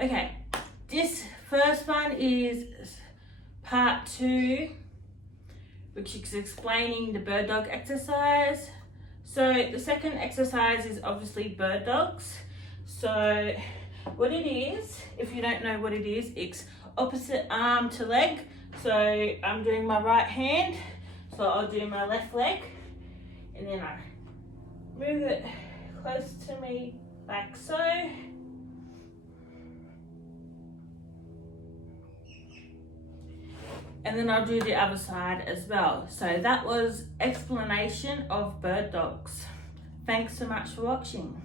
Okay, this first one is part 2, which is explaining the bird dog exercise. So the second exercise is obviously bird dogs. So what it is, if you don't know what it is, it's opposite arm to leg. So I'm doing my right hand, so I'll do my left leg, and then I move it close to me like so. And then I'll do the other side as well. So that was explanation of bird dogs. Thanks so much for watching.